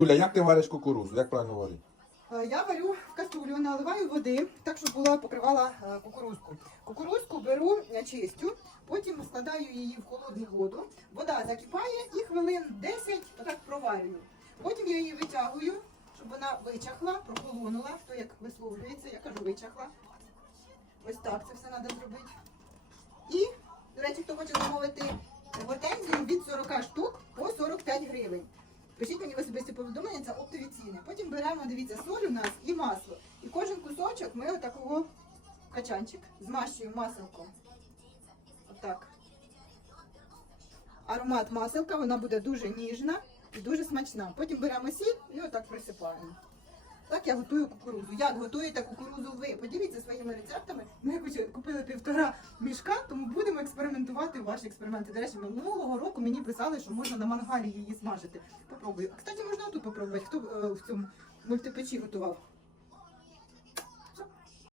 Юля, як ти вариш кукурузу? Як правильно варити? Е, Я варю в каструлю, наливаю води, так щоб була покривала е, кукурузку. Кукурузку беру, е, чистю, потім складаю її в холодну воду. Вода закипає і хвилин 10 отак проварюю. Потім я її витягую, щоб вона вичахла, прохолонула. Хто як висловлюється, я кажу вичахла. Ось так це все треба зробити. І, до речі, хто хоче замовити гортензію від 40 Пишіть мені в особисті повідомлення, це оптові ціни. Потім беремо, дивіться, соль у нас і масло. І кожен кусочок ми отакого качанчик змащуємо маселком. Отак. Аромат маселка, вона буде дуже ніжна і дуже смачна. Потім беремо сіль і отак присипаємо. Я готую кукурузу. Як готуєте кукурузу ви? Поділіться своїми рецептами. Ми купили півтора мішка, тому будемо експериментувати ваші експерименти. До речі, минулого року мені писали, що можна на мангалі її смажити. Попробую. Кстати, можна тут попробувати. Хто е, в цьому мультипечі готував?